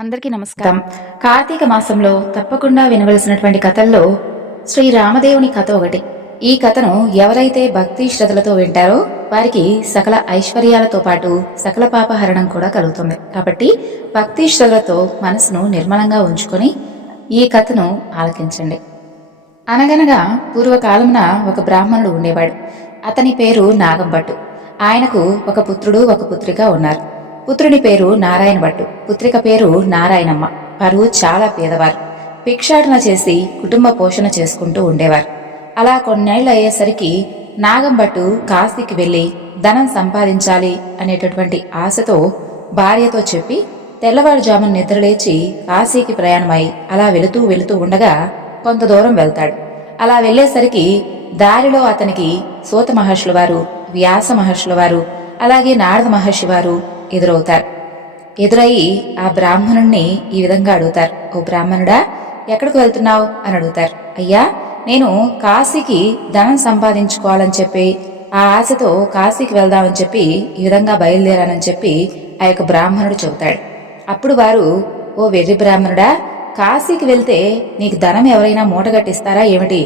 అందరికీ నమస్కారం. కార్తీక మాసంలో తప్పకుండా వినవలసినటువంటి కథల్లో శ్రీ రామదేవుని కథ ఒకటి. ఈ కథను ఎవరైతే భక్తి శ్రద్ధలతో వింటారో వారికి సకల ఐశ్వర్యాలతో పాటు సకల పాపహరణం కూడా కలుగుతుంది. కాబట్టి భక్తి శ్రద్ధలతో మనసును నిర్మలంగా ఉంచుకొని ఈ కథను ఆలకించండి. అనగనగా పూర్వకాలమున ఒక బ్రాహ్మణుడు ఉండేవాడు. అతని పేరు నాగంభట్టు. ఆయనకు ఒక పుత్రుడు ఒక పుత్రిక ఉన్నారు. పుత్రుని పేరు నారాయణ భట్టు, పుత్రిక పేరు నారాయణమ్మ. వారు చాలా పేదవారు. భిక్షాటన చేసి కుటుంబ పోషణ చేసుకుంటూ ఉండేవారు. అలా కొన్నేళ్లు అయ్యేసరికి నాగంభట్టు కాశీకి వెళ్లి ధనం సంపాదించాలి అనేటటువంటి ఆశతో భార్యతో చెప్పి తెల్లవారుజామున నిద్రలేచి కాశీకి ప్రయాణమై అలా వెళుతూ వెళుతూ ఉండగా కొంత దూరం వెళ్తాడు. అలా వెళ్లేసరికి దారిలో అతనికి సూత మహర్షుల వారు, వ్యాస మహర్షుల వారు, అలాగే నారద మహర్షి వారు ఎదురవుతారు. ఎదురయ్యి ఆ బ్రాహ్మణుణ్ణి ఈ విధంగా అడుగుతారు. ఓ బ్రాహ్మణుడా, ఎక్కడికి వెళ్తున్నావు అని అడుగుతారు. అయ్యా, నేను కాశీకి ధనం సంపాదించుకోవాలని చెప్పి ఆ ఆశతో కాశీకి వెళ్దామని చెప్పి ఈ విధంగా బయలుదేరానని చెప్పి ఆ యొక్క బ్రాహ్మణుడు చెబుతాడు. అప్పుడు వారు, ఓ వెర్రి బ్రాహ్మణుడా, కాశీకి వెళ్తే నీకు ధనం ఎవరైనా మూటగట్టిస్తారా ఏమిటి?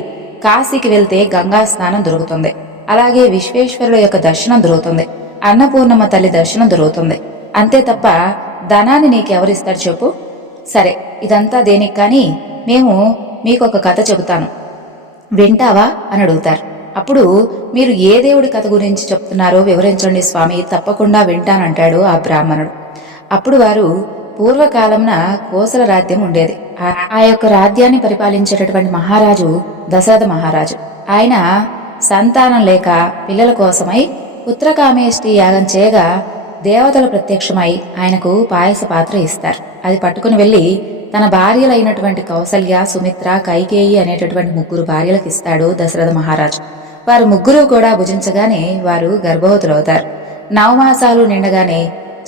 కాశీకి వెళ్తే గంగా స్నానం దొరుకుతుంది, అలాగే విశ్వేశ్వరుల యొక్క దర్శనం దొరుకుతుంది, అన్నపూర్ణమ్మ తల్లి దర్శనం దొరుకుతుంది. అంతే తప్ప ధనాన్ని నీకెవరిస్తారు చెప్పు? సరే, ఇదంతా దేనికి కానీ మేము మీకొక కథ చెబుతాను, వింటావా అని అడుగుతారు. అప్పుడు మీరు ఏ దేవుడి కథ గురించి చెప్తున్నారో వివరించండి స్వామి, తప్పకుండా వింటానంటాడు ఆ బ్రాహ్మణుడు. అప్పుడు వారు, పూర్వకాలంన కోసల రాజ్యం ఉండేది. ఆ యొక్క రాజ్యాన్ని పరిపాలించేటటువంటి మహారాజు దశరథ మహారాజు. ఆయన సంతానం లేక పిల్లల కోసమై పుత్రకామేష్టి యాగం చేయగా దేవతలు ప్రత్యక్షమై ఆయనకు పాయస పాత్ర ఇస్తారు. అది పట్టుకుని వెళ్లి తన భార్యలైనటువంటి కౌసల్య, సుమిత్ర, కైకేయి అనేటటువంటి ముగ్గురు భార్యలకు ఇస్తాడు దశరథ మహారాజు. వారు ముగ్గురు కూడా భుజించగానే వారు గర్భవతులవుతారు. నవమాసాలు నిండగానే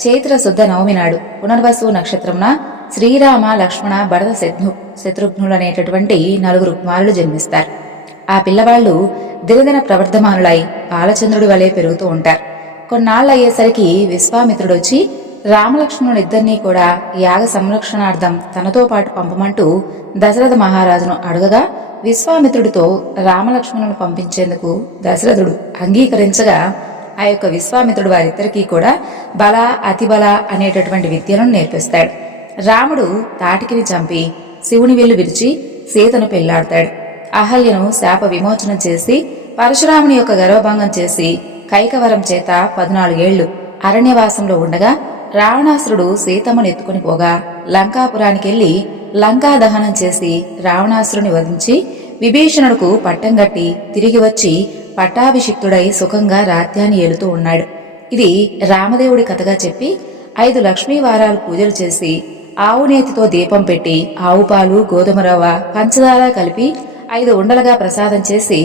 చైత్ర శుద్ధ నవమి నాడు పునర్వసు నక్షత్రంన శ్రీరామ, లక్ష్మణ, భరత, శత్రుఘ్నులు అనేటటువంటి నలుగురు కుమారులు జన్మిస్తారు. ఆ పిల్లవాళ్లు దినదిన ప్రవర్ధమానులై బాలచంద్రుడి వలె పెరుగుతూ ఉంటారు. కొన్నాళ్ళు అయ్యేసరికి విశ్వామిత్రుడు వచ్చి రామలక్ష్మణులిద్దరినీ కూడా యాగ సంరక్షణార్థం తనతో పాటు పంపమంటూ దశరథ మహారాజును అడగగా విశ్వామిత్రుడితో రామలక్ష్మణులను పంపించేందుకు దశరథుడు అంగీకరించగా ఆ యొక్క విశ్వామిత్రుడు వారిద్దరికీ కూడా బల, అతిబల అనేటటువంటి విద్యలను నేర్పిస్తాడు. రాముడు తాటికిని చంపి శివుని విల్లు విరిచి సీతను పెళ్లాడతాడు. అహల్యను శాప విమోచనం చేసి పరశురాముని యొక్క గర్వభంగం చేసి కైకవరం చేత 14 ఏళ్లు అరణ్యవాసంలో ఉండగా రావణాసురుడు సీతమ్మను ఎత్తుకుని పోగా లంకాపురానికెళ్లి లంకా దహనం చేసి రావణాసురుని వధించి విభీషణుడుకు పట్టం గట్టి తిరిగి వచ్చి పట్టాభిషిక్తుడై సుఖంగా రాజ్యాన్ని ఏలుతూ ఉన్నాడు. ఇది రామదేవుడి కథగా చెప్పి 5 లక్ష్మీ వారాలు పూజలు చేసి ఆవు నేతితో దీపం పెట్టి ఆవు పాలు, గోధుమ రవ్వ, పంచదార కలిపి 5 ఉండలుగా ప్రసాదం చేసి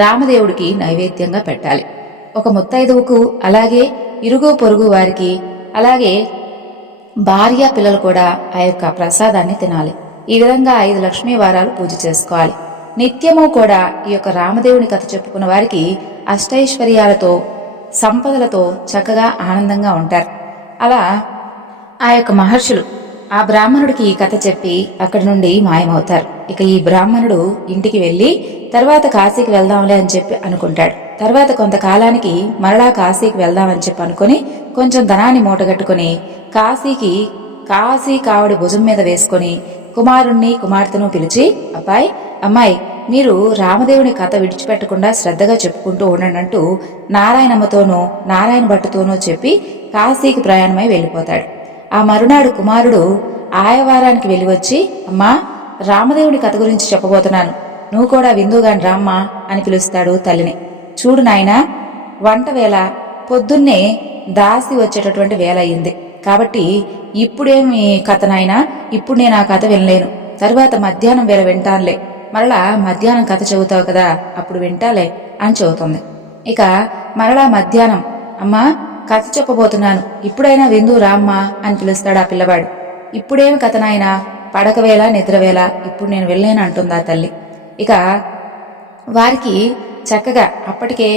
రామదేవుడికి నైవేద్యంగా పెట్టాలి. ఒక ముత్తైదువుకు, అలాగే ఇరుగు పొరుగు వారికి, అలాగే భార్య, పిల్లలు కూడా ఆ యొక్క ప్రసాదాన్ని తినాలి. ఈ విధంగా 5 లక్ష్మీ వారాలు పూజ చేసుకోవాలి. నిత్యము కూడా ఈ యొక్క రామదేవుని కథ చెప్పుకున్న వారికి అష్టైశ్వర్యాలతో, సంపదలతో చక్కగా ఆనందంగా ఉంటారు. అలా ఆ యొక్క మహర్షులు ఆ బ్రాహ్మణుడికి ఈ కథ చెప్పి అక్కడి నుండి మాయమవుతారు. ఇక ఈ బ్రాహ్మణుడు ఇంటికి వెళ్లి తర్వాత కాశీకి వెళ్దాంలే అని చెప్పి అనుకుంటాడు. తర్వాత కొంతకాలానికి మరలా కాశీకి వెళ్దామని చెప్పి అనుకుని కొంచెం ధనాన్ని మూటగట్టుకుని కాశీ కావడి భుజం మీద వేసుకుని కుమారుణ్ణి, కుమార్తెను పిలిచి, అబ్బాయి, అమ్మాయి, మీరు రామదేవుని కథ విడిచిపెట్టకుండా శ్రద్ధగా చెప్పుకుంటూ ఉండంటూ నారాయణమ్మతోనూ నారాయణ భట్టుతోనూ చెప్పి కాశీకి ప్రయాణమై వెళ్లిపోతాడు. ఆ మరునాడు కుమారుడు ఆయవారానికి వెళ్లి వచ్చి, అమ్మా, రామదేవుని కథ గురించి చెప్పబోతున్నాను, నువ్వు కూడా విందుగాని రామ్మా అని పిలుస్తాడు తల్లిని. చూడు నాయనా, వంట వేళ పొద్దున్నే దాసి వచ్చేటటువంటి వేళ అయింది కాబట్టి ఇప్పుడేమి కథ నాయనా, ఇప్పుడు నేను ఆ కథ వినలేను, తరువాత మధ్యాహ్నం వేళ వింటానులే, మరలా మధ్యాహ్నం కథ చెబుతావు కదా అప్పుడు వింటాలే అని చెబుతుంది. ఇక మరలా మధ్యాహ్నం, అమ్మా, కథ చెప్పబోతున్నాను, ఇప్పుడైనా విందు రామ్మా అని పిలుస్తాడు ఆ పిల్లవాడు. ఇప్పుడేమి కథ నాయనా, పడకవేళ నిద్రవేళ, ఇప్పుడు నేను వెళ్ళలేను అంటుందా తల్లి. ఇక వారికి చక్కగా అప్పటికే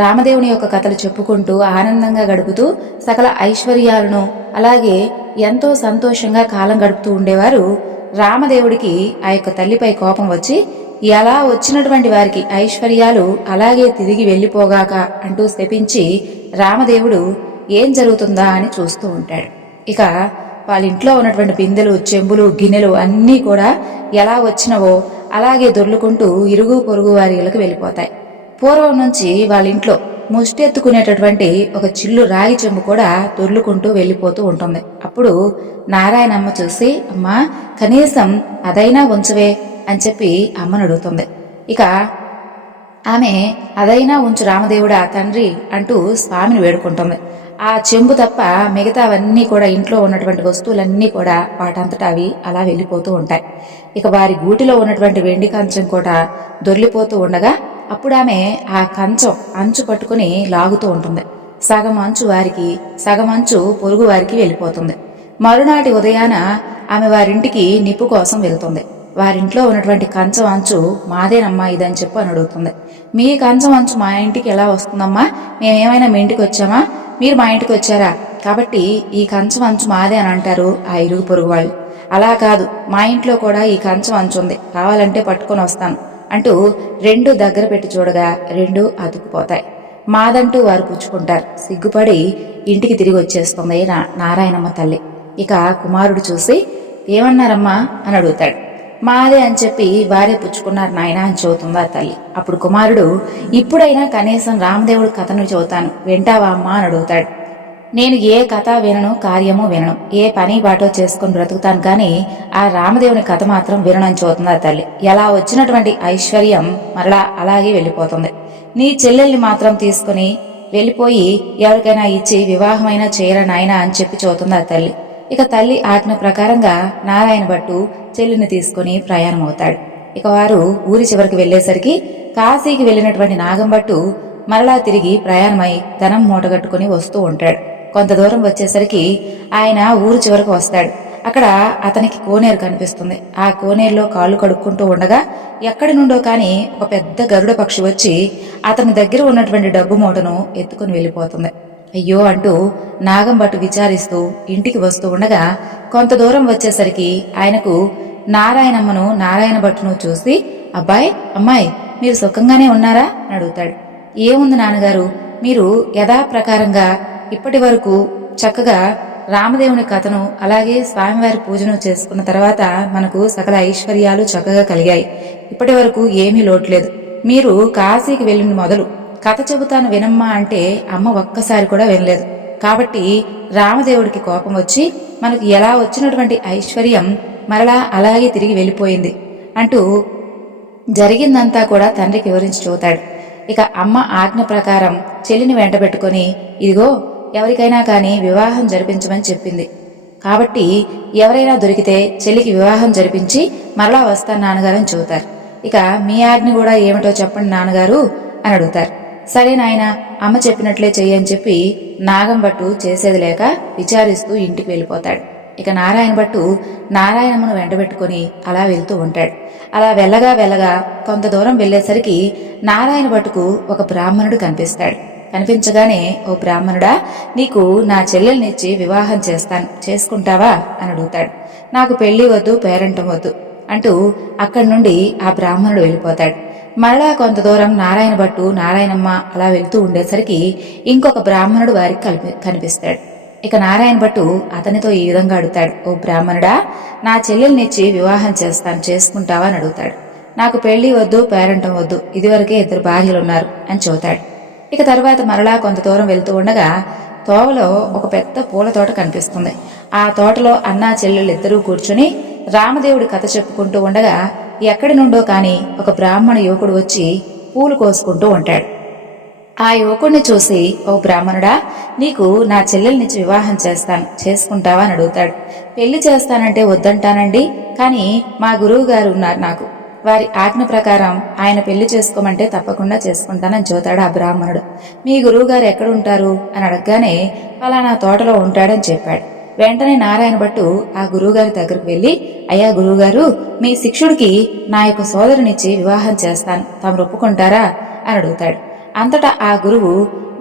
రామదేవుని యొక్క కథలు చెప్పుకుంటూ ఆనందంగా గడుపుతూ సకల ఐశ్వర్యాలను, అలాగే ఎంతో సంతోషంగా కాలం గడుపుతూ ఉండేవారు. రామదేవుడికి ఆ యొక్క తల్లిపై కోపం వచ్చి ఎలా వచ్చినటువంటి వారికి ఐశ్వర్యాలు అలాగే తిరిగి వెళ్ళిపోగాక అంటూ శపించి రామదేవుడు ఏం జరుగుతుందా అని చూస్తూ ఉంటాడు. ఇక వాళ్ళ ఇంట్లో ఉన్నటువంటి బిందెలు, చెంబులు, గిన్నెలు అన్నీ కూడా ఎలా వచ్చినవో అలాగే దొర్లుకుంటూ ఇరుగు పొరుగు వారి ఇళ్ళకి వెళ్ళిపోతాయి. పూర్వం నుంచి వాళ్ళ ఇంట్లో ముష్టెత్తుకునేటటువంటి ఒక చిల్లు రాగి చెంబు కూడా దొర్లుకుంటూ వెళ్ళిపోతూ ఉంటుంది. అప్పుడు నారాయణమ్మ చూసి, అమ్మా కనీసం అదైనా ఉంచవే అని చెప్పి అమ్మను అడుగుతుంది. ఇక ఆమె అదైనా ఉంచు రామదేవుడా తండ్రి అంటూ స్వామిని వేడుకుంటుంది. ఆ చెంబు తప్ప మిగతావన్నీ కూడా ఇంట్లో ఉన్నటువంటి వస్తువులన్నీ కూడా వాటంతటా అవి అలా వెళ్ళిపోతూ ఉంటాయి. ఇక వారి గూటిలో ఉన్నటువంటి వెండి కంచం కూడా దొర్లిపోతూ ఉండగా అప్పుడు ఆమె ఆ కంచం అంచు పట్టుకుని లాగుతూ ఉంటుంది. సగం అంచు వారికి, సగం అంచు పొరుగు వారికి వెళ్ళిపోతుంది. మరునాటి ఉదయాన ఆమె వారింటికి నిప్పు కోసం వెళ్తుంది. వారింట్లో ఉన్నటువంటి కంచం అంచు మాదేనమ్మా ఇదని చెప్పు అని అడుగుతుంది. మీ కంచం అంచు మా ఇంటికి ఎలా వస్తుందమ్మా? మేమేమైనా మీ ఇంటికి వచ్చామా? మీరు మా ఇంటికి వచ్చారా? కాబట్టి ఈ కంచం అంచు మాదే అని అంటారు ఆ ఇరుగు పొరుగు వాళ్ళు. అలా కాదు, మా ఇంట్లో కూడా ఈ కంచం అంచు ఉంది, కావాలంటే పట్టుకొని వస్తాను అంటూ రెండు దగ్గర పెట్టి చూడగా రెండు అతుక్కుపోతాయి. మాదంటూ వారు పుచ్చుకుంటారు. సిగ్గుపడి ఇంటికి తిరిగి వచ్చేస్తుంది నారాయణమ్మ తల్లి. ఇక కుమారుడు చూసి ఏమన్నారమ్మా అని అడుగుతాడు. మాదే అని చెప్పి వారే పుచ్చుకున్నారు నాయన అని చెబుతుందా తల్లి. అప్పుడు కుమారుడు ఇప్పుడైనా కనీసం రామదేవుడి కథను చెబుతాను వింటావా అమ్మా అని అడుగుతాడు. నేను ఏ కథ వినను, కార్యము వినను, ఏ పని బాటో చేసుకుని బ్రతుకుతాను, కానీ ఆ రామదేవుని కథ మాత్రం విననని చూతుందా తల్లి. ఎలా వచ్చినటువంటి ఐశ్వర్యం మరలా అలాగే వెళ్ళిపోతుంది. నీ చెల్లెల్ని మాత్రం తీసుకుని వెళ్ళిపోయి ఎవరికైనా ఇచ్చి వివాహమైనా చేయరా నాయన అని చెప్పి చూతుందా తల్లి. ఇక తల్లి ఆజ్ఞ ప్రకారంగా నారాయణ భట్టు చెల్లిని తీసుకుని ప్రయాణం అవుతాడు. ఇక వారు ఊరి చివరికి వెళ్లేసరికి కాశీకి వెళ్లినటువంటి నాగంభట్టు మరలా తిరిగి ప్రయాణమై ధనం మూటగట్టుకుని వస్తూ ఉంటాడు. కొంత దూరం వచ్చేసరికి ఆయన ఊరు చివరకు వస్తాడు. అక్కడ అతనికి కోనేరు కనిపిస్తుంది. ఆ కోనేరులో కాళ్ళు కడుక్కుంటూ ఉండగా ఎక్కడి నుండో కాని ఒక పెద్ద గరుడ పక్షి వచ్చి అతని దగ్గర ఉన్నటువంటి డబ్బు మూటను ఎత్తుకుని వెళ్ళిపోతుంది. అయ్యో అంటూ నాగంభట్టు విచారిస్తూ ఇంటికి వస్తూ ఉండగా కొంత దూరం వచ్చేసరికి ఆయనకు నారాయణమ్మను, నారాయణ భట్టును చూసి, అబ్బాయి అమ్మాయి మీరు సుఖంగానే ఉన్నారా అని అడుగుతాడు. ఏముంది నాన్నగారు, మీరు యథాప్రకారంగా ఇప్పటి వరకు చక్కగా రామదేవుని కథను అలాగే స్వామివారి పూజను చేసుకున్న తర్వాత మనకు సకల ఐశ్వర్యాలు చక్కగా కలిగాయి. ఇప్పటి వరకు ఏమీ లోట్లేదు. మీరు కాశీకి వెళ్ళిన మొదలు కథ చెబుతాను వినమ్మా అంటే అమ్మ ఒక్కసారి కూడా వినలేదు. కాబట్టి రామదేవుడికి కోపం వచ్చి మనకు ఎలా వచ్చినటువంటి ఐశ్వర్యం మరలా అలాగే తిరిగి వెళ్ళిపోయింది అంటూ జరిగిందంతా కూడా తండ్రికి వివరించి చూతాడు. ఇక అమ్మ ఆజ్ఞ ప్రకారం చెల్లిని వెంటబెట్టుకుని ఇదిగో ఎవరికైనా కానీ వివాహం జరిపించమని చెప్పింది. కాబట్టి ఎవరైనా దొరికితే చెల్లికి వివాహం జరిపించి మరలా వస్తాను నాన్నగారు అని చెబుతారు. ఇక మీ ఆజ్ఞ కూడా ఏమిటో చెప్పండి నాన్నగారు అని అడుగుతారు. సరే నాయన అమ్మ చెప్పినట్లే చెయ్యని చెప్పి నాగంభట్టు చేసేది లేక విచారిస్తూ ఇంటికి వెళ్ళిపోతాడు. ఇక నారాయణ భట్టు నారాయణమ్మను వెంటబెట్టుకుని అలా వెళ్తూ ఉంటాడు. అలా వెళ్ళగా వెళ్ళగా కొంత దూరం వెళ్లేసరికి నారాయణ భట్టుకు ఒక బ్రాహ్మణుడు కనిపిస్తాడు. కనిపించగానే, ఓ బ్రాహ్మణుడా, నీకు నా చెల్లెల్నిచ్చి వివాహం చేస్తాను, చేసుకుంటావా అని అడుగుతాడు. నాకు పెళ్లి వద్దు, పేరంటం వద్దు అంటూ అక్కడి నుండి ఆ బ్రాహ్మణుడు వెళ్ళిపోతాడు. మరలా కొంత దూరం నారాయణ భట్టు, నారాయణమ్మ అలా వెళ్తూ ఉండేసరికి ఇంకొక బ్రాహ్మణుడు వారికి కనిపిస్తాడు. ఇక నారాయణ భట్టు అతనితో ఈ విధంగా అడుగుతాడు. ఓ బ్రాహ్మణుడా, నా చెల్లెల్నిచ్చి వివాహం చేస్తాను, చేసుకుంటావా అని అడుగుతాడు. నాకు పెళ్లి వద్దు, పేరంటం వద్దు, ఇదివరకే 2 భార్యలున్నారు అని చెబుతాడు. ఇక తర్వాత మరలా కొంత దూరం వెళ్తూ ఉండగా తోవలో ఒక పెద్ద పూల తోట కనిపిస్తుంది. ఆ తోటలో అన్నా చెల్లెళ్ళు ఇద్దరూ కూర్చుని రామదేవుడి కథ చెప్పుకుంటూ ఉండగా ఎక్కడి నుండో కాని ఒక బ్రాహ్మణ యువకుడు వచ్చి పూలు కోసుకుంటూ ఉంటాడు. ఆ యువకుడిని చూసి, ఓ బ్రాహ్మణుడా, నీకు నా చెల్లెల్నిచ్చి వివాహం చేస్తాను, చేసుకుంటావా అని అడుగుతాడు. పెళ్లి చేస్తానంటే వద్దంటానండి, కానీ మా గురువు గారు ఉన్నారు నాకు, వారి ఆజ్ఞ ప్రకారం ఆయన పెళ్లి చేసుకోమంటే తప్పకుండా చేసుకుంటానని చెబుతాడు ఆ బ్రాహ్మణుడు. మీ గురువుగారు ఎక్కడుంటారు అని అడగగానే ఫలానా తోటలో ఉంటాడని చెప్పాడు. వెంటనే నారాయణ భట్టు ఆ గురువుగారి దగ్గరకు వెళ్లి, అయ్యా గురువుగారు, మీ శిష్యుడికి నా యొక్క సోదరునిచ్చి వివాహం చేస్తాను, తమరు ఒప్పుకుంటారా అని అడుగుతాడు. అంతటా ఆ గురువు,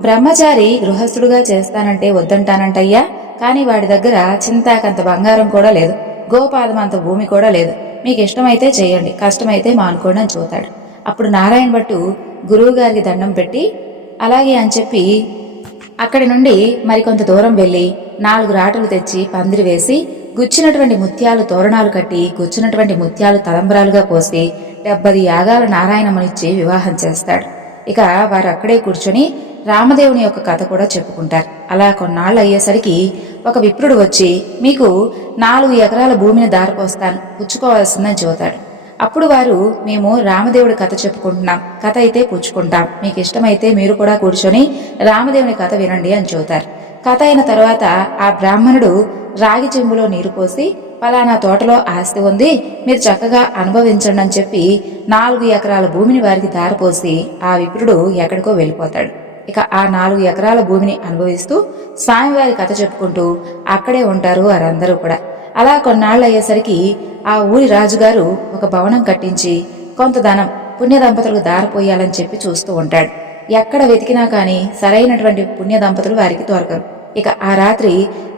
బ్రహ్మచారి గృహస్థుడుగా చేస్తానంటే వద్దంటానంటయ్యా, కానీ వాడి దగ్గర చింతాకంత బంగారం కూడా లేదు, గోపాదం అంత భూమి కూడా లేదు. మీకు ఇష్టమైతే చేయండి, కష్టమైతే మానుకోండి అని చూతాడు. అప్పుడు నారాయణ భట్టు గురువు గారికి దండం పెట్టి అలాగే అని చెప్పి అక్కడి నుండి మరికొంత దూరం వెళ్లి 4 రాటలు తెచ్చి పందిరి వేసి గుచ్చినటువంటి ముత్యాలు తోరణాలు కట్టి గుచ్చినటువంటి ముత్యాలు తలంబరాలుగా పోసి 70 యాగాల నారాయణమ్మనిచ్చి వివాహం చేస్తాడు. ఇక వారు అక్కడే కూర్చొని రామదేవుని యొక్క కథ కూడా చెప్పుకుంటారు. అలా కొన్నాళ్ళు అయ్యేసరికి ఒక విప్రుడు వచ్చి మీకు 4 ఎకరాల భూమిని దారిపోస్తాను, పుచ్చుకోవాల్సిందని చూతాడు. అప్పుడు వారు మేము రామదేవుడి కథ చెప్పుకుంటున్నాం, కథ అయితే పుచ్చుకుంటాం, మీకు ఇష్టమైతే మీరు కూడా కూర్చొని రామదేవుని కథ వినండి అని చూతారు. కథ అయిన తర్వాత ఆ బ్రాహ్మణుడు రాగి చెంబులో నీరు పోసి పలానా తోటలో ఆస్తి ఉంది, మీరు చక్కగా అనుభవించండి అని చెప్పి 4 ఎకరాల భూమిని వారికి దారిపోసి ఆ విప్రుడు ఎక్కడికో వెళ్ళిపోతాడు. ఇక ఆ 4 ఎకరాల భూమిని అనుభవిస్తూ స్వామివారి కథ చెప్పుకుంటూ అక్కడే ఉంటారు వారందరూ కూడా. అలా కొన్నాళ్ళు అయ్యేసరికి ఆ ఊరి రాజుగారు ఒక భవనం కట్టించి కొంత ధనం పుణ్య దంపతులకు దారిపోయాలని చెప్పి చూస్తూ ఉంటాడు. ఎక్కడ వెతికినా కానీ సరైనటువంటి పుణ్య దంపతులు వారికి దొరకరు. ఇక ఆ రాత్రి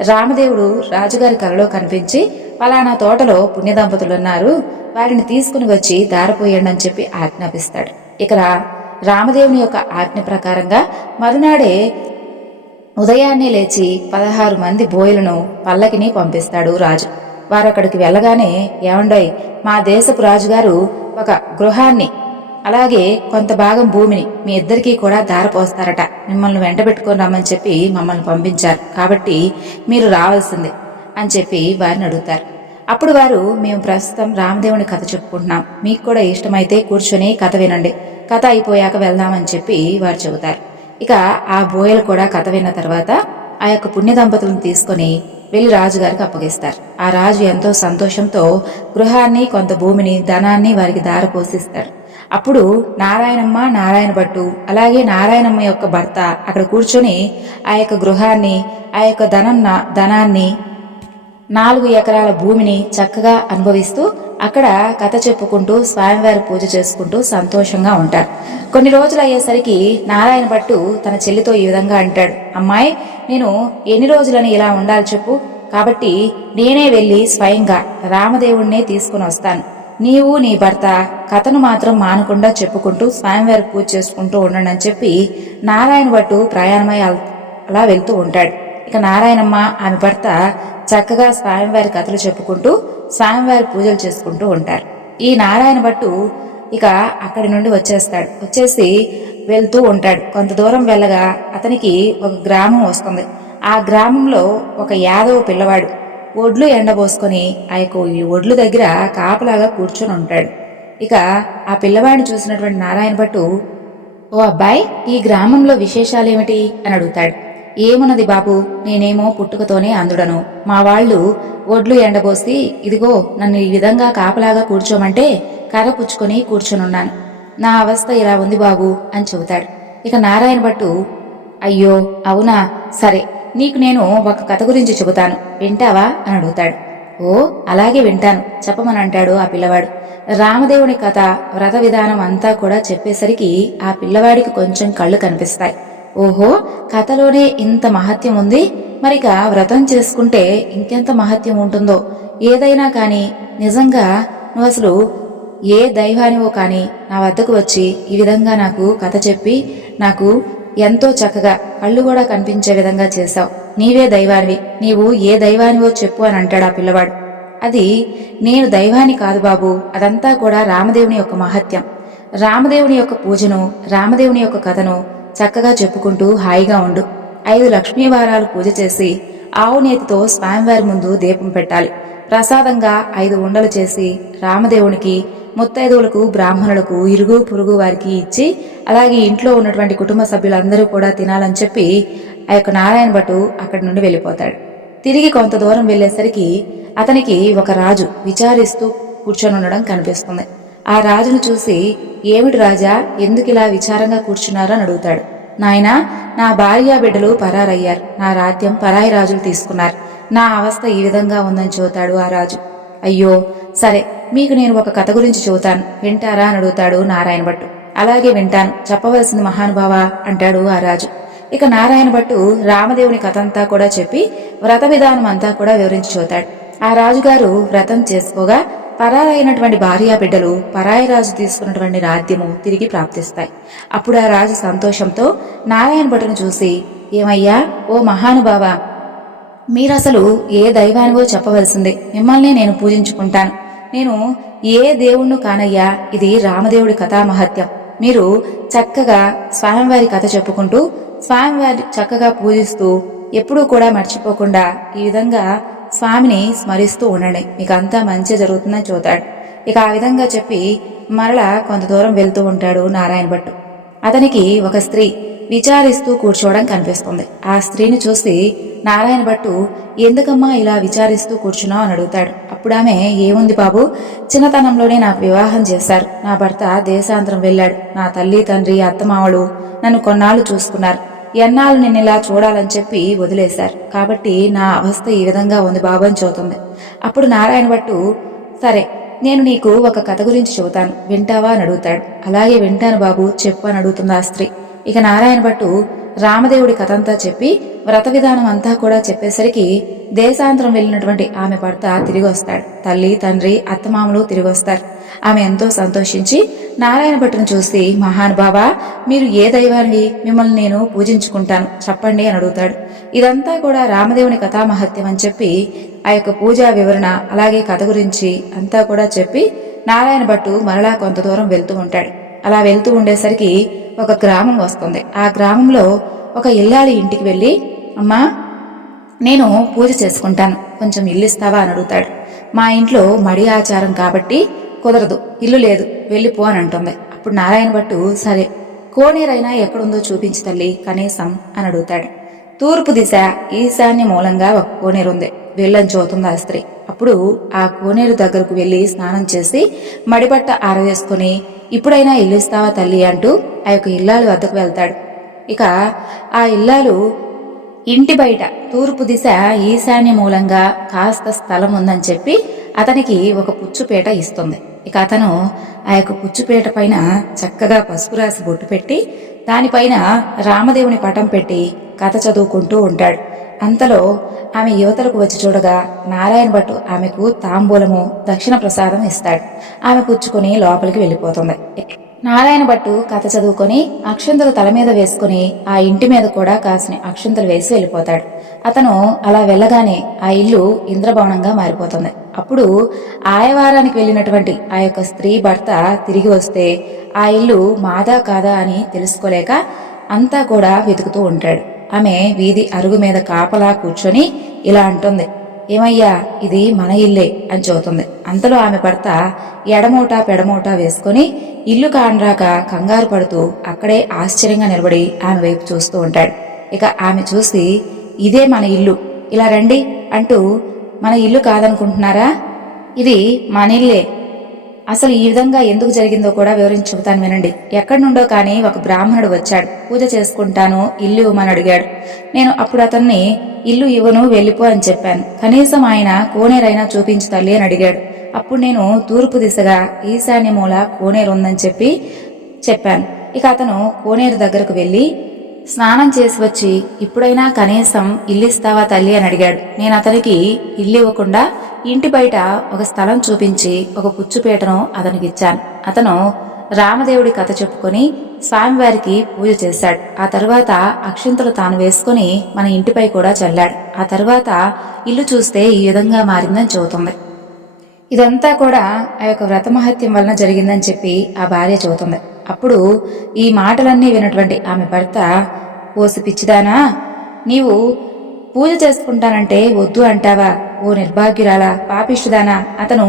రామదేవుడు రాజుగారి కలలో కనిపించి పలానా తోటలో పుణ్య దంపతులు ఉన్నారు, వారిని తీసుకుని వచ్చి దారిపోయండి అని చెప్పి ఆజ్ఞాపిస్తాడు. ఇక రామదేవుని యొక్క ఆజ్ఞ ప్రకారంగా మరునాడే ఉదయాన్నే లేచి 16 మంది బోయలను పల్లకిని పంపిస్తాడు రాజు. వారక్కడికి వెళ్ళగానే ఏమండోయ్, మా దేశపు రాజుగారు ఒక గృహాన్ని అలాగే కొంత భాగం భూమిని మీ ఇద్దరికీ కూడా దారపోస్తారట, మిమ్మల్ని వెంటబెట్టుకొని రమ్మని చెప్పి మమ్మల్ని పంపించారు, కాబట్టి మీరు రావాల్సిందే అని చెప్పి వారిని అడుగుతారు. అప్పుడు వారు మేము ప్రస్తుతం రామదేవుని కథ చెప్పుకుంటున్నాం, మీకు కూడా ఇష్టమైతే కూర్చొని కథ వినండి, కథ అయిపోయాక వెళ్దామని చెప్పి వారు చెబుతారు. ఇక ఆ బోయలు కూడా కథ విన్న తర్వాత ఆ యొక్క పుణ్య దంపతులను తీసుకుని వెళ్లి రాజుగారికి అప్పగిస్తారు. ఆ రాజు ఎంతో సంతోషంతో గృహాన్ని కొంత భూమిని ధనాన్ని వారికి దారపోసిస్తాడు. అప్పుడు నారాయణమ్మ నారాయణ భట్టు అలాగే నారాయణమ్మ యొక్క భర్త అక్కడ కూర్చొని ఆ యొక్క గృహాన్ని ఆ యొక్క ధనాన్ని 4 ఎకరాల భూమిని చక్కగా అనుభవిస్తూ అక్కడ కథ చెప్పుకుంటూ స్వామివారి పూజ చేసుకుంటూ సంతోషంగా ఉంటారు. కొన్ని రోజులు అయ్యేసరికి నారాయణ భట్టు తన చెల్లితో ఈ విధంగా అంటాడు, అమ్మాయి, నేను ఎన్ని రోజులని ఇలా ఉండాలి చెప్పు, కాబట్టి నేనే వెళ్లి స్వయంగా రామదేవుణ్ణే తీసుకుని వస్తాను, నీవు నీ భర్త కథను మాత్రం మానకుండా చెప్పుకుంటూ స్వామివారి పూజ చేసుకుంటూ ఉండండి అని చెప్పి నారాయణ భట్టు ప్రయాణమై అలా వెళ్తూ ఉంటాడు. ఇక నారాయణమ్మ ఆమె భర్త చక్కగా స్వామివారి కథలు చెప్పుకుంటూ స్వామివారి పూజలు చేసుకుంటూ ఉంటారు. ఈ నారాయణ భట్టు ఇక అక్కడి నుండి వచ్చేసి వెళ్తూ ఉంటాడు. కొంత దూరం వెళ్ళగా అతనికి ఒక గ్రామం వస్తుంది. ఆ గ్రామంలో ఒక యాదవ పిల్లవాడు ఒడ్లు ఎండబోసుకొని ఆ యొక్క ఒడ్లు దగ్గర కాపలాగా కూర్చొని ఉంటాడు. ఇక ఆ పిల్లవాడిని చూసినటువంటి నారాయణ భట్టు, ఓ అబ్బాయి, ఈ గ్రామంలో విశేషాలేమిటి అని అడుగుతాడు. ఏమున్నది బాబు, నేనేమో పుట్టుకతోనే అందుడను, మా వాళ్ళు ఒడ్లు ఎండబోసి ఇదిగో నన్ను ఈ విధంగా కాపలాగా కూర్చోమంటే కర్ర పుచ్చుకొని కూర్చొనున్నాను, నా అవస్థ ఇలా ఉంది బాబు అని చెబుతాడు. ఇక నారాయణ భట్టు, అయ్యో అవునా, సరే, నీకు నేను ఒక కథ గురించి చెబుతాను, వింటావా అని అడుగుతాడు. ఓ అలాగే వింటాను, చెప్పమని అంటాడు ఆ పిల్లవాడు. రామదేవుని కథ వ్రత విధానం అంతా కూడా చెప్పేసరికి ఆ పిల్లవాడికి కొంచెం కళ్ళు కనిపిస్తాయి. ఓహో, కథలోనే ఇంత మహత్యం ఉంది, మరిక వ్రతం చేసుకుంటే ఇంకెంత మహత్యం ఉంటుందో. ఏదైనా కాని నిజంగా నువ్వు అసలు ఏ దైవానివో కాని నా వద్దకు వచ్చి ఈ విధంగా నాకు కథ చెప్పి నాకు ఎంతో చక్కగా కళ్ళు కూడా కనిపించే విధంగా చేశావు, నీవే దైవానివి, నీవు ఏ దైవానివో చెప్పు అని అంటాడు ఆ పిల్లవాడు. అది నేను దైవాన్ని కాదు బాబు, అదంతా కూడా రామదేవుని యొక్క మహత్యం, రామదేవుని యొక్క పూజను రామదేవుని యొక్క కథను చక్కగా చెప్పుకుంటూ హాయిగా ఉండు. 5 లక్ష్మీవారాలు పూజ చేసి ఆవు నేతితో స్వామివారి ముందు దీపం పెట్టాలి. ప్రసాదంగా 5 ఉండలు చేసి రామదేవునికి, ముత్తైదువులకు, బ్రాహ్మణులకు, ఇరుగు పొరుగు వారికి ఇచ్చి అలాగే ఇంట్లో ఉన్నటువంటి కుటుంబ సభ్యులందరూ కూడా తినాలని చెప్పి ఆ యొక్క నారాయణ భట్టు అక్కడి నుండి వెళ్ళిపోతాడు. తిరిగి కొంత దూరం వెళ్లేసరికి అతనికి ఒక రాజు విచారిస్తూ కూర్చొని ఉండడం కనిపిస్తుంది. ఆ రాజును చూసి, ఏమిటి రాజా, ఎందుకిలా విచారంగా కూర్చున్నారో అని అడుగుతాడు. నాయనా, నా భార్యా బిడ్డలు పరారయ్యారు, నా రాజ్యం పరాయి రాజులు తీసుకున్నారు, నా అవస్థ ఈ విధంగా ఉందని చెబుతాడు ఆ రాజు. అయ్యో సరే, మీకు నేను ఒక కథ గురించి చెబుతాను, వింటారా అని అడుగుతాడు నారాయణ భట్టు. అలాగే వింటాను, చెప్పవలసింది మహానుభావా అంటాడు ఆ రాజు. ఇక నారాయణ భట్టు రామదేవుని కథ అంతా కూడా చెప్పి వ్రత విధానం అంతా కూడా వివరించి చూతాడు. ఆ రాజుగారు వ్రతం చేసుకోగా పరారైనటువంటి భార్యా బిడ్డలు పరాయి రాజు తీసుకున్నటువంటి రాజ్యము తిరిగి ప్రాప్తిస్తాయి. అప్పుడు ఆ రాజు సంతోషంతో నారాయణ భట్టును చూసి, ఏమయ్యా ఓ మహానుభావ, మీరసలు ఏ దైవానివో చెప్పవలసిందే, మిమ్మల్ని నేను పూజించుకుంటాను. నేను ఏ దేవుణ్ణు కానయ్యా, ఇది రామదేవుడి కథామహత్యం. మీరు చక్కగా స్వామివారి కథ చెప్పుకుంటూ స్వామివారి చక్కగా పూజిస్తూ ఎప్పుడూ కూడా మర్చిపోకుండా ఈ విధంగా స్వామిని స్మరిస్తూ ఉండండి, మీకు అంతా మంచి జరుగుతుందని చూతాడు. ఇక ఆ విధంగా చెప్పి మరలా కొంత దూరం వెళ్తూ ఉంటాడు నారాయణ భట్టు. అతనికి ఒక స్త్రీ విచారిస్తూ కూర్చోవడం కనిపిస్తుంది. ఆ స్త్రీని చూసి నారాయణ భట్టు, ఎందుకమ్మా ఇలా విచారిస్తూ కూర్చున్నావు అని అడుగుతాడు. అప్పుడు ఆమె, ఏముంది బాబు, చిన్నతనంలోనే నాకు వివాహం చేశారు. నా భర్త దేశాంతరం వెళ్ళాడు. నా తల్లి తండ్రి అత్తమామలు నన్ను కొన్నాళ్ళు చూసుకున్నారు. ఎన్నాళ్ళు నిన్ను ఇలా చూడాలని చెప్పి వదిలేశారు. కాబట్టి నా అవస్థ ఈ విధంగా ఉంది బాబు అని చూతుంది. అప్పుడు నారాయణ భట్టు, సరే నేను నీకు ఒక కథ గురించి చెబుతాను, వింటావా అని అడుగుతాడు. అలాగే వింటాను బాబు, చెప్పు అని అడుగుతుంది ఆ స్త్రీ. ఇక నారాయణ భట్టు రామదేవుడి కథంతా చెప్పి వ్రత విధానం అంతా కూడా చెప్పేసరికి దేశాంతరం వెళ్ళినటువంటి ఆమె భర్త తిరిగి వస్తాడు. తల్లి తండ్రి అత్తమామలు తిరిగి వస్తారు. ఆమె ఎంతో సంతోషించి నారాయణ భట్టును చూసి, మహానుభావా, మీరు ఏ దైవాన్ని, మిమ్మల్ని నేను పూజించుకుంటాను, చెప్పండి అని అడుగుతాడు. ఇదంతా కూడా రామదేవుని కథామహత్యం అని చెప్పి ఆ యొక్క పూజా వివరణ అలాగే కథ గురించి అంతా కూడా చెప్పి నారాయణ భట్టు మరలా కొంత దూరం వెళ్తూ ఉంటాడు. అలా వెళ్తూ ఉండేసరికి ఒక గ్రామం వస్తుంది. ఆ గ్రామంలో ఒక ఇల్లాలి ఇంటికి వెళ్ళి, అమ్మా నేను పూజ చేసుకుంటాను, కొంచెం ఇల్లు ఇస్తావా అని అడుగుతాడు. మా ఇంట్లో మడి ఆచారం కాబట్టి కుదరదు, ఇల్లు లేదు, వెళ్ళిపో అని అంటుంది. అప్పుడు నారాయణ భట్టు, సరే కోనేరైనా ఎక్కడుందో చూపించి తల్లి కనీసం అని అడుగుతాడు. తూర్పు దిశ ఈశాన్య మూలంగా ఒక కోనేరుంది, వెళ్ళని చూతుంది ఆ స్త్రీ. అప్పుడు ఆ కోనేరు దగ్గరకు వెళ్లి స్నానం చేసి మడిబట్ట ఆరవేసుకుని, ఇప్పుడైనా ఇల్లు ఇస్తావా తల్లి అంటూ ఆ యొక్క ఇల్లాలు వద్దకు వెళ్తాడు. ఇక ఆ ఇల్లాలు ఇంటి బయట తూర్పు దిశ ఈశాన్య మూలంగా కాస్త స్థలం ఉందని చెప్పి అతనికి ఒక పుచ్చుపేట ఇస్తుంది. ఇక అతను ఆ యొక్క పుచ్చుపేట పైన చక్కగా పసుపు రాసి బొట్టు పెట్టి దానిపైన రామదేవుని పటం పెట్టి కథ చదువుకుంటూ ఉంటాడు. అంతలో ఆమె యువతలకు వచ్చి చూడగా నారాయణ భట్టు ఆమెకు తాంబూలము దక్షిణ ప్రసాదం ఇస్తాడు. ఆమె పుచ్చుకొని లోపలికి వెళ్ళిపోతుంది. నారాయణ భట్టు కథ చదువుకొని అక్షంతలు తల మీద వేసుకుని ఆ ఇంటి మీద కూడా కాసిన అక్షంతలు వేసి వెళ్ళిపోతాడు. అతను అలా వెళ్ళగానే ఆ ఇల్లు ఇంద్రభవనంగా మారిపోతుంది. అప్పుడు ఆయవారానికి వెళ్ళినటువంటి ఆ యొక్క స్త్రీ భర్త తిరిగి వస్తే ఆ ఇల్లు మాదా కాదా అని తెలుసుకోలేక అంతా కూడా వెతుకుతూ ఉంటాడు. ఆమె వీధి అరుగు మీద కాపలా కూర్చొని ఇలా అంటుంది, ఏమయ్యా, ఇది మన ఇల్లే అని చూస్తుంది. అంతలో ఆమె భర్త ఎడమోటా పెడమోటా వేసుకుని ఇల్లు కానరాక కంగారు పడుతూ అక్కడే ఆశ్చర్యంగా నిలబడి ఆమె వైపు చూస్తూ ఉంటాడు. ఇక ఆమె చూసి, ఇదే మన ఇల్లు, ఇలా రండి అంటూ, మన ఇల్లు కాదనుకుంటున్నారా, ఇది మన ఇల్లే. అసలు ఈ విధంగా ఎందుకు జరిగిందో కూడా వివరించి చెబుతాను వినండి. ఎక్కడి నుండో కానీ ఒక బ్రాహ్మణుడు వచ్చాడు. పూజ చేసుకుంటాను, ఇల్లు ఇవ్వమని అడిగాడు. నేను అప్పుడు అతన్ని ఇల్లు ఇవ్వను, వెళ్ళిపో అని చెప్పాను. కనీసం ఆయన కోనేరైనా చూపించు తల్లి అని అడిగాడు. అప్పుడు నేను తూర్పు దిశగా ఈశాన్య మూల కోనేరు ఉందని చెప్పాను. ఇక అతను కోనేరు దగ్గరకు వెళ్లి స్నానం చేసి వచ్చి, ఇప్పుడైనా కనీసం ఇల్లిస్తావా తల్లి అని అడిగాడు. నేను అతనికి ఇల్లు ఇవ్వకుండా ఇంటి బయట ఒక స్థలం చూపించి ఒక పుచ్చుపేటను అతనికి ఇచ్చాను. అతను రామదేవుడి కథ చెప్పుకొని స్వామివారికి పూజ చేశాడు. ఆ తర్వాత అక్షింతలు తాను వేసుకుని మన ఇంటిపై కూడా చల్లాడు. ఆ తర్వాత ఇల్లు చూస్తే ఈ విధంగా మారిందని చెబుతుంది. ఇదంతా కూడా ఆ యొక్క వ్రతమహత్యం వలన జరిగిందని చెప్పి ఆ భార్య చెబుతుంది. అప్పుడు ఈ మాటలన్నీ వినటువంటి ఆమె భర్త, ఓసి పిచ్చిదానా, నీవు పూజ చేసుకుంటానంటే వద్దు అంటావా, ఓ నిర్భాగ్యురాలా, పాపిష్టిదానా, అతను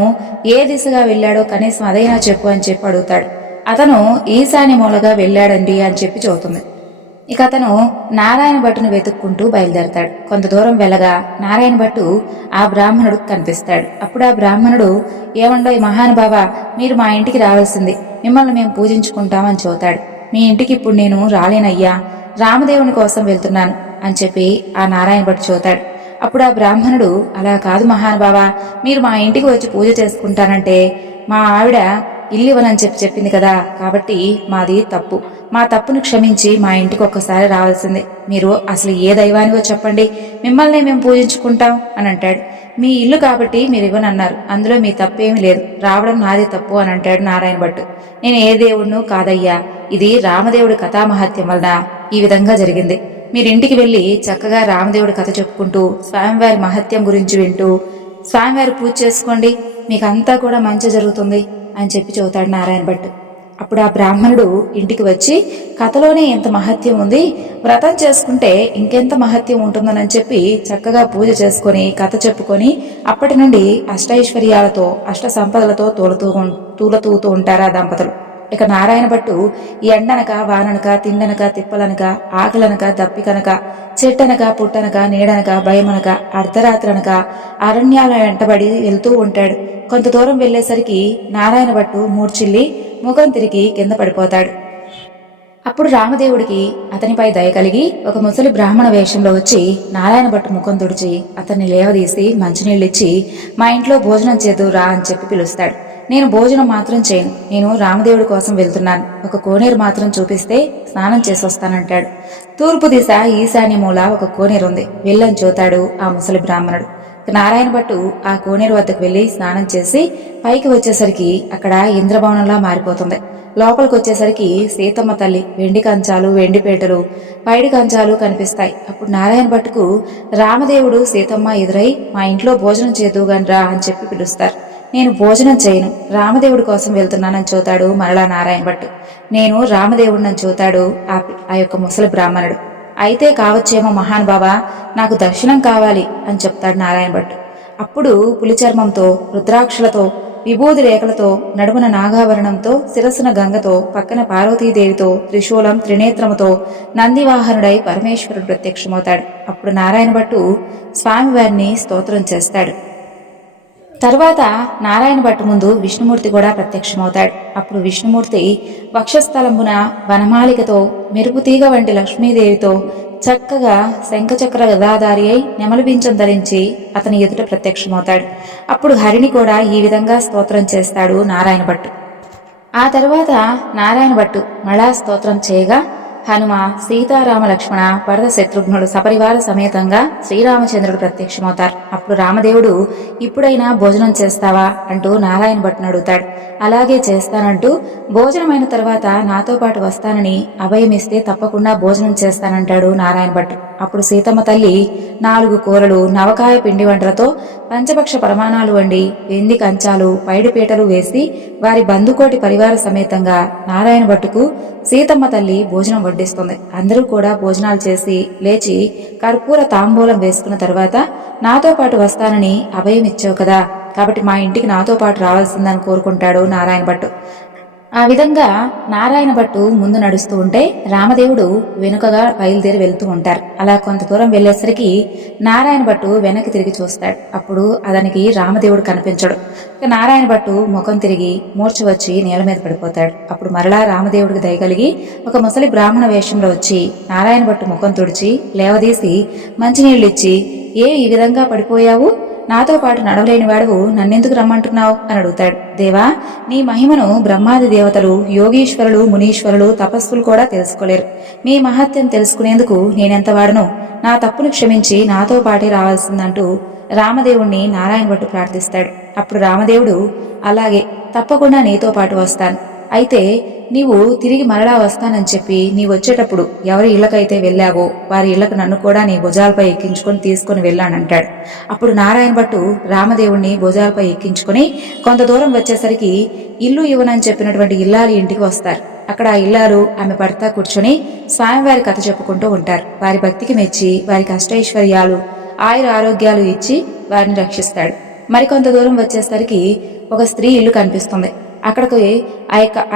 ఏ దిశగా వెళ్ళాడో కనీసం అదైనా చెప్పు అని చెప్పి అడుగుతాడు. అతను ఈశాన్య మూలగా వెళ్ళాడండి అని చెప్పి చెబుతుంది. ఇక అతను నారాయణ భట్టును వెతుక్కుంటూ బయలుదేరతాడు. కొంత దూరం వెళ్ళగా నారాయణ భట్టు ఆ బ్రాహ్మణుడు కనిపిస్తాడు. అప్పుడు ఆ బ్రాహ్మణుడు, ఏమండో ఈ మహానుభావ, మీరు మా ఇంటికి రావాల్సింది, మిమ్మల్ని మేము పూజించుకుంటామని చెబుతాడు. మీ ఇంటికి ఇప్పుడు నేను రాలేనయ్యా, రామదేవుని కోసం వెళ్తున్నాను అని చెప్పి ఆ నారాయణ భట్టు చెబుతాడు. అప్పుడు ఆ బ్రాహ్మణుడు, అలా కాదు మహానుభావ, మీరు మా ఇంటికి వచ్చి పూజ చేసుకుంటానంటే మా ఆవిడ ఇల్లు ఇవ్వనని చెప్పింది కదా, కాబట్టి మాది తప్పు. మా తప్పును క్షమించి మా ఇంటికి ఒక్కసారి రావాల్సిందే. మీరు అసలు ఏ దైవానివో చెప్పండి, మిమ్మల్ని మేము పూజించుకుంటాం అని అంటాడు. మీ ఇల్లు కాబట్టి మీరు ఇవ్వనన్నారు, అందులో మీ తప్పేమీ లేదు, రావడం నాది తప్పు అని అంటాడు నారాయణ భట్టు. నేను ఏ దేవుడును కాదయ్యా, ఇది రామదేవుడి కథామహత్యం వలన ఈ విధంగా జరిగింది. మీరింటికి వెళ్ళి చక్కగా రామదేవుడి కథ చెప్పుకుంటూ స్వామివారి మహత్యం గురించి వింటూ స్వామివారి పూజ చేసుకోండి, మీకంతా కూడా మంచి జరుగుతుంది అని చెప్పి చెబుతాడు నారాయణ భట్టు. అప్పుడు ఆ బ్రాహ్మణుడు ఇంటికి వచ్చి కథలోనే ఎంత మహత్యం ఉంది, వ్రతం చేసుకుంటే ఇంకెంత మహత్యం ఉంటుందని చెప్పి చక్కగా పూజ చేసుకొని కథ చెప్పుకొని అప్పటి నుండి అష్టైశ్వర్యాలతో అష్ట సంపదలతో తూలతూతూ ఉంటారు ఆ దంపతులు. ఇక నారాయణ భట్టు ఎండనక వాననక తిండనక తిప్పలనక ఆకలనక దప్పికనక చెట్టనక పుట్టనక నీడనక భయమనక అర్ధరాత్రనక అరణ్యాల వెంటబడి వెళ్తూ ఉంటాడు. కొంత దూరం వెళ్లేసరికి నారాయణ భట్టు మూర్చిల్లి ముఖం తిరిగి కింద పడిపోతాడు. అప్పుడు రామదేవుడికి అతనిపై దయ కలిగి ఒక ముసలి బ్రాహ్మణ వేషంలో వచ్చి నారాయణ భట్టు ముఖం తుడిచి అతన్ని లేవదీసి మంచినీళ్ళిచ్చి మా ఇంట్లో భోజనం చేద్దు రా అని చెప్పి పిలుస్తాడు. నేను భోజనం మాత్రం చేయను, నేను రామదేవుడి కోసం వెళ్తున్నాను, ఒక కోనేరు మాత్రం చూపిస్తే స్నానం చేసొస్తానంటాడు. తూర్పు దిశ ఈశాన్య మూల ఒక కోనేరు ఉంది, వెళ్ళని చూతాడు ఆ ముసలి బ్రాహ్మణుడు. నారాయణ భట్టు ఆ కోనేరు వద్దకు వెళ్లి స్నానం చేసి పైకి వచ్చేసరికి అక్కడ ఇంద్రభవనంలా మారిపోతుంది. లోపలికి వచ్చేసరికి సీతమ్మ తల్లి వెండి కంచాలు వెండి పీటలు పైడి కంచాలు కనిపిస్తాయి. అప్పుడు నారాయణ భట్టుకు రామదేవుడు సీతమ్మ ఎదురై మా ఇంట్లో భోజనం చేదుగాని రా అని చెప్పి పిలుస్తారు. నేను భోజనం చేయను, రామదేవుడి కోసం వెళ్తున్నానని చూతాడు మరలా నారాయణ భట్టు. నేను రామదేవుడినని చూతాడు ఆ యొక్క ముసలి బ్రాహ్మణుడు. అయితే కావచ్చేమో మహానుభావా, నాకు దర్శనం కావాలి అని చెప్తాడు నారాయణ భట్టు. అప్పుడు పులిచర్మంతో రుద్రాక్షలతో విభూది రేఖలతో నడుమున నాగాభరణంతో శిరస్సున గంగతో పక్కన పార్వతీదేవితో త్రిశూలం త్రినేత్రముతో నందివాహనుడై పరమేశ్వరుడు ప్రత్యక్షమవుతాడు. అప్పుడు నారాయణ భట్టు స్వామివారిని స్తోత్రం చేస్తాడు. తర్వాత నారాయణ భట్టు ముందు విష్ణుమూర్తి కూడా ప్రత్యక్షమవుతాడు. అప్పుడు విష్ణుమూర్తి వక్షస్థలంబున వనమాలికతో మెరుపుతీగ వంటి లక్ష్మీదేవితో చక్కగా శంఖచక్ర గదాధారి అయి నెమలిపించం ధరించి అతని ఎదుట ప్రత్యక్షమవుతాడు. అప్పుడు హరిని కూడా ఈ విధంగా స్తోత్రం చేస్తాడు నారాయణ భట్టు. ఆ తర్వాత నారాయణ భట్టు మళ్ళా స్తోత్రం చేయగా హనుమ సీతారామ లక్ష్మణ భరత శత్రుఘ్నుడు సపరివార సమేతంగా శ్రీరామచంద్రుడు ప్రత్యక్షమవుతారు. అప్పుడు రామదేవుడు ఇప్పుడైనా భోజనం చేస్తావా అంటూ నారాయణ భట్టును అడుగుతాడు. అలాగే చేస్తానంటూ భోజనమైన తర్వాత నాతో పాటు వస్తానని అభయమిస్తే తప్పకుండా భోజనం చేస్తానంటాడు నారాయణ భట్టు. అప్పుడు సీతమ్మ తల్లి 4 కూరలు నవకాయ పిండి వంటలతో పంచపక్ష ప్రమాణాలు వండి వెండి కంచాలు పైడిపీటలు వేసి వారి బంధుకోటి పరివార సమేతంగా నారాయణ భట్టుకు సీతమ్మ తల్లి భోజనం వడ్డిస్తుంది. అందరూ కూడా భోజనాలు చేసి లేచి కర్పూర తాంబూలం వేసుకున్న తర్వాత నాతో పాటు వస్తానని అభయం ఇచ్చావు కదా, కాబట్టి మా ఇంటికి నాతో పాటు రావాల్సిందని కోరుకుంటాడు నారాయణ భట్టు. ఆ విధంగా నారాయణ భట్టు ముందు నడుస్తూ ఉంటే రామదేవుడు వెనుకగా బయలుదేరి వెళ్తూ ఉంటారు. అలా కొంత దూరం వెళ్లేసరికి నారాయణ భట్టు వెనక్కి తిరిగి చూస్తాడు. అప్పుడు అతనికి రామదేవుడు కనిపించడు. ఇక నారాయణ భట్టు ముఖం తిరిగి మూర్ఛ వచ్చి నేల మీద పడిపోతాడు. అప్పుడు మరలా రామదేవుడికి దయగలిగి ఒక ముసలి బ్రాహ్మణ వేషంలో వచ్చి నారాయణ భట్టు ముఖం తుడిచి లేవదీసి మంచినీళ్ళిచ్చి ఈ విధంగా పడిపోయావు, నాతో పాటు నడవలేని వాడువు నన్నెందుకు రమ్మంటున్నావు అని అడుగుతాడు. దేవా, నీ మహిమను బ్రహ్మాది దేవతలు యోగీశ్వరులు మునీశ్వరులు తపస్సులు కూడా తెలుసుకోలేరు. మీ మహత్యం తెలుసుకునేందుకు నేనెంత వాడను, నా తప్పును క్షమించి నాతో పాటే రావాల్సిందంటూ రామదేవుణ్ణి నారాయణ భట్టు ప్రార్థిస్తాడు. అప్పుడు రామదేవుడు అలాగే, తప్పకుండా నీతో పాటు వస్తాను, అయితే నీవు తిరిగి మరలా వస్తానని చెప్పి నీ వచ్చేటప్పుడు ఎవరి ఇళ్లకైతే వెళ్ళావో వారి ఇళ్లకు నన్ను కూడా నీ భుజాలపై ఎక్కించుకొని తీసుకుని వెళ్ళానంటాడు. అప్పుడు నారాయణ భట్టు రామదేవుణ్ణి భుజాలపై ఎక్కించుకుని కొంత దూరం వచ్చేసరికి ఇల్లు ఇవ్వనని చెప్పినటువంటి ఇల్లాలి ఇంటికి వస్తారు. అక్కడ ఆ ఇల్లాలు ఆమె భర్త కూర్చొని స్వామివారి కథ చెప్పుకుంటూ ఉంటారు. వారి భక్తికి మెచ్చి వారికి అష్టైశ్వర్యాలు ఆయుర ఆరోగ్యాలు ఇచ్చి వారిని రక్షిస్తాడు. మరికొంత దూరం వచ్చేసరికి ఒక స్త్రీ ఇల్లు కనిపిస్తుంది. అక్కడికి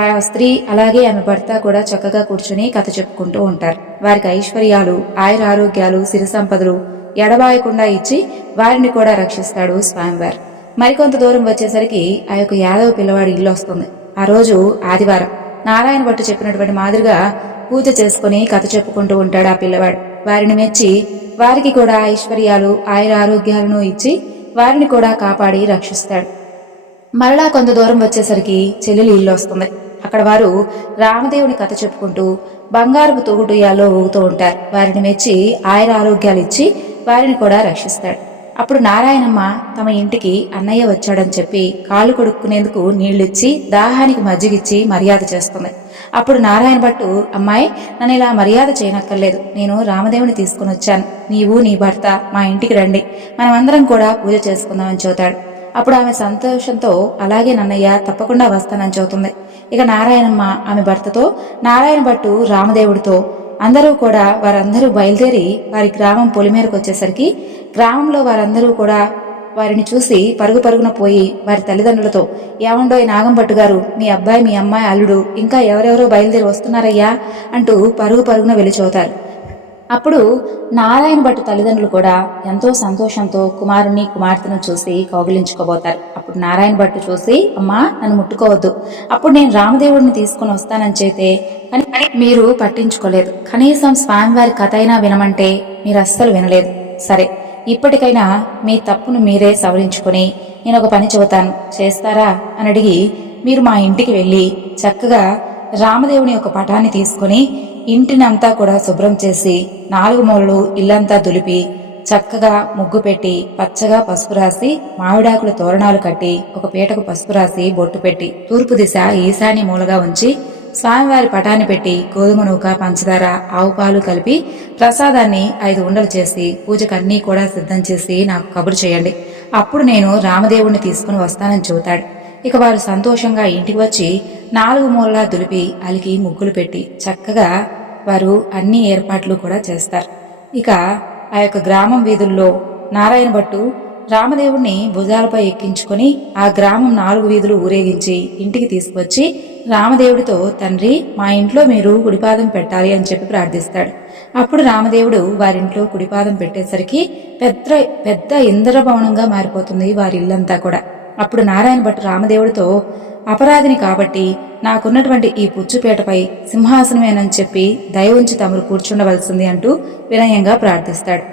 ఆ స్త్రీ అలాగే ఆమె భర్త కూడా చక్కగా కూర్చుని కథ చెప్పుకుంటూ ఉంటారు. వారికి ఐశ్వర్యాలు ఆయుర ఆరోగ్యాలు సిరి సంపదలు ఎడబాయకుండా ఇచ్చి వారిని కూడా రక్షిస్తాడు స్వామివారు. మరికొంత దూరం వచ్చేసరికి ఆ యొక్క యాదవ పిల్లవాడి ఇల్లు వస్తుంది. ఆ రోజు ఆదివారం. నారాయణ భట్టు చెప్పినటువంటి మాదిరిగా పూజ చేసుకుని కథ చెప్పుకుంటూ ఉంటాడు ఆ పిల్లవాడు. వారిని మెచ్చి వారికి కూడా ఐశ్వర్యాలు ఆయుర ఆరోగ్యాలను ఇచ్చి వారిని కూడా కాపాడి రక్షిస్తాడు. మరలా కొంత దూరం వచ్చేసరికి చెల్లెలి ఇల్లు వస్తుంది. అక్కడ వారు రామదేవుని కథ చెప్పుకుంటూ బంగారపు తూగుడుయాల్లో ఊగుతూ ఉంటారు. వారిని మెచ్చి ఆయుర ఆరోగ్యాలు ఇచ్చి వారిని కూడా రక్షిస్తాడు. అప్పుడు నారాయణమ్మ తమ ఇంటికి అన్నయ్య వచ్చాడని చెప్పి కాళ్ళు కొడుక్కునేందుకు నీళ్లిచ్చి దాహానికి మజ్జిగిచ్చి మర్యాద చేస్తుంది. అప్పుడు నారాయణ భట్టు, అమ్మాయి, నన్ను ఇలా మర్యాద చేయనక్కర్లేదు. నేను రామదేవుని తీసుకుని వచ్చాను. నీవు నీ భర్త మా ఇంటికి రండి, మనమందరం కూడా పూజ చేసుకుందామని చెబుతాడు. అప్పుడు ఆమె సంతోషంతో అలాగే నన్నయ్య, తప్పకుండా వస్తానని చెబుతుంది. ఇక నారాయణమ్మ ఆమె భర్తతో, నారాయణ భట్టు రామదేవుడితో అందరూ కూడా వారందరూ బయలుదేరి వారి గ్రామం పొలిమేరకు వచ్చేసరికి గ్రామంలో వారందరూ కూడా వారిని చూసి పరుగు పరుగున పోయి వారి తల్లిదండ్రులతో, ఏమండోయ్ నాగంభట్టు గారు, మీ అబ్బాయి, మీ అమ్మాయి, అల్లుడు ఇంకా ఎవరెవరో బయలుదేరి వస్తున్నారయ్యా అంటూ పరుగు పరుగున వెళ్ళి చూతారు. అప్పుడు నారాయణ భట్టు తల్లిదండ్రులు కూడా ఎంతో సంతోషంతో కుమారుణ్ణి కుమార్తెను చూసి కౌగిలించుకోబోతారు. అప్పుడు నారాయణ భట్టు చూసి, అమ్మా, నన్ను ముట్టుకోవద్దు. అప్పుడు నేను రామదేవుడిని తీసుకుని వస్తానని చేతే కానీ మీరు పట్టించుకోలేదు. కనీసం స్వామివారి కథ అయినా వినమంటే మీరు అస్సలు వినలేదు. సరే, ఇప్పటికైనా మీ తప్పును మీరే సవరించుకొని నేను ఒక పని చెబుతాను, చేస్తారా అని అడిగి మీరు మా ఇంటికి వెళ్ళి చక్కగా రామదేవుని యొక్క పటాన్ని తీసుకుని ఇంటినంతా కూడా శుభ్రం చేసి 4 మూలలు ఇల్లంతా దులిపి చక్కగా ముగ్గు పెట్టి పచ్చగా పసుపు రాసి మామిడాకుల తోరణాలు కట్టి ఒక పీటకు పసుపు రాసి బొట్టు పెట్టి తూర్పు దిశ ఈశాన్య మూలగా ఉంచి స్వామివారి పటాన్ని పెట్టి గోధుమ నూక, పంచదార, ఆవు పాలు కలిపి ప్రసాదాన్ని 5 ఉండలు చేసి పూజకు అన్నీ కూడా సిద్ధం చేసి నాకు కబురు చేయండి. అప్పుడు నేను రామదేవుణ్ణి తీసుకుని వస్తానని చెబుతాడు. ఇక వారు సంతోషంగా ఇంటికి వచ్చి 4 మూలలా దులిపి అలికి ముగ్గులు పెట్టి చక్కగా వారు అన్ని ఏర్పాట్లు కూడా చేస్తారు. ఇక ఆ యొక్క గ్రామం వీధుల్లో నారాయణ భట్టు రామదేవుణ్ణి భుజాలపై ఎక్కించుకుని ఆ గ్రామం 4 వీధులు ఊరేగించి ఇంటికి తీసుకువచ్చి రామదేవుడితో, తండ్రి, మా ఇంట్లో మీరు కుడిపాదం పెట్టాలి అని చెప్పి ప్రార్థిస్తాడు. అప్పుడు రామదేవుడు వారింట్లో కుడిపాదం పెట్టేసరికి పెద్ద పెద్ద ఇంద్రభవనంగా మారిపోతుంది వారి ఇల్లంతా కూడా. అప్పుడు నారాయణ భట్టు రామదేవుడితో, అపరాధిని కాబట్టి నాకున్నటువంటి ఈ పుచ్చుపేటపై సింహాసనమేనని చెప్పి దయ ఉంచి తమరు కూర్చుండవలసింది అంటూ వినయంగా ప్రార్థిస్తాడు.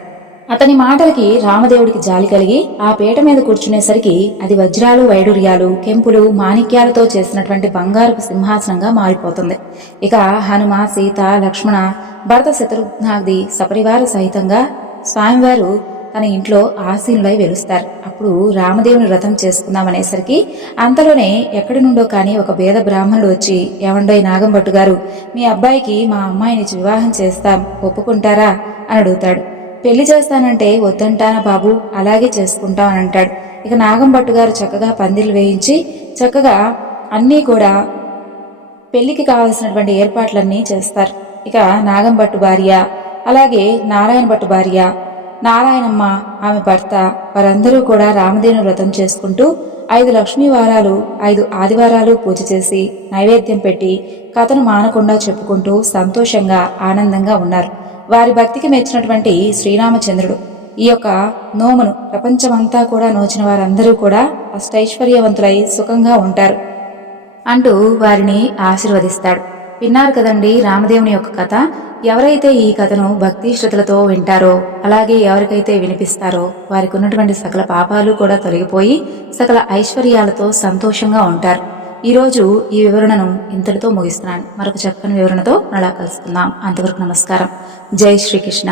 అతని మాటలకి రామదేవుడికి జాలి కలిగి ఆ పీట మీద కూర్చునేసరికి అది వజ్రాలు, వైడూర్యాలు, కెంపులు, మాణిక్యాలతో చేసినటువంటి బంగారపు సింహాసనంగా మారిపోతుంది. ఇక హనుమ, సీత, లక్ష్మణ, భరత, శత్రుఘ్నాది సపరివార సహితంగా స్వామివారు తన ఇంట్లో ఆసీనులై వెలుస్తారు. అప్పుడు రామదేవుని వ్రతం చేసుకుందామనేసరికి అంతలోనే ఎక్కడి నుండో కానీ ఒక పేద బ్రాహ్మణుడు వచ్చి, ఏమండోయ్ నాగంభట్టు గారు, మీ అబ్బాయికి మా అమ్మాయిని వివాహం చేస్తాం, ఒప్పుకుంటారా అని అడుగుతాడు. పెళ్లి చేస్తానంటే వద్దంటానా బాబు, అలాగే చేసుకుంటాం అని అంటాడు. ఇక నాగంభట్టు గారు చక్కగా పందిర్లు వేయించి చక్కగా అన్నీ కూడా పెళ్లికి కావలసినటువంటి ఏర్పాట్లన్నీ చేస్తారు. ఇక నాగంభట్టు భార్య, అలాగే నారాయణ భట్టు భార్య, నారాయణమ్మ, ఆమె భర్త, వారందరూ కూడా రామదేవుని వ్రతం చేసుకుంటూ 5 లక్ష్మీ వారాలు 5 ఆదివారాలు పూజ చేసి నైవేద్యం పెట్టి కథను మానకుండా చెప్పుకుంటూ సంతోషంగా ఆనందంగా ఉన్నారు. వారి భక్తికి మెచ్చినటువంటి శ్రీరామచంద్రుడు ఈ యొక్క నోమును ప్రపంచమంతా కూడా నోచిన వారందరూ కూడా అష్టైశ్వర్యవంతులై సుఖంగా ఉంటారు అంటూ వారిని ఆశీర్వదిస్తాడు. విన్నారు కదండి రామదేవుని యొక్క కథ. ఎవరైతే ఈ కథను భక్తి శ్రద్ధలతో వింటారో, అలాగే ఎవరికైతే వినిపిస్తారో వారికి ఉన్నటువంటి సకల పాపాలు కూడా తొలగిపోయి సకల ఐశ్వర్యాలతో సంతోషంగా ఉంటారు. ఈరోజు ఈ వివరణను ఇంతటితో ముగిస్తున్నాను. మరొక చక్కని వివరణతో మళ్ళా కలుసుకుందాం. అంతవరకు నమస్కారం. జై శ్రీకృష్ణ.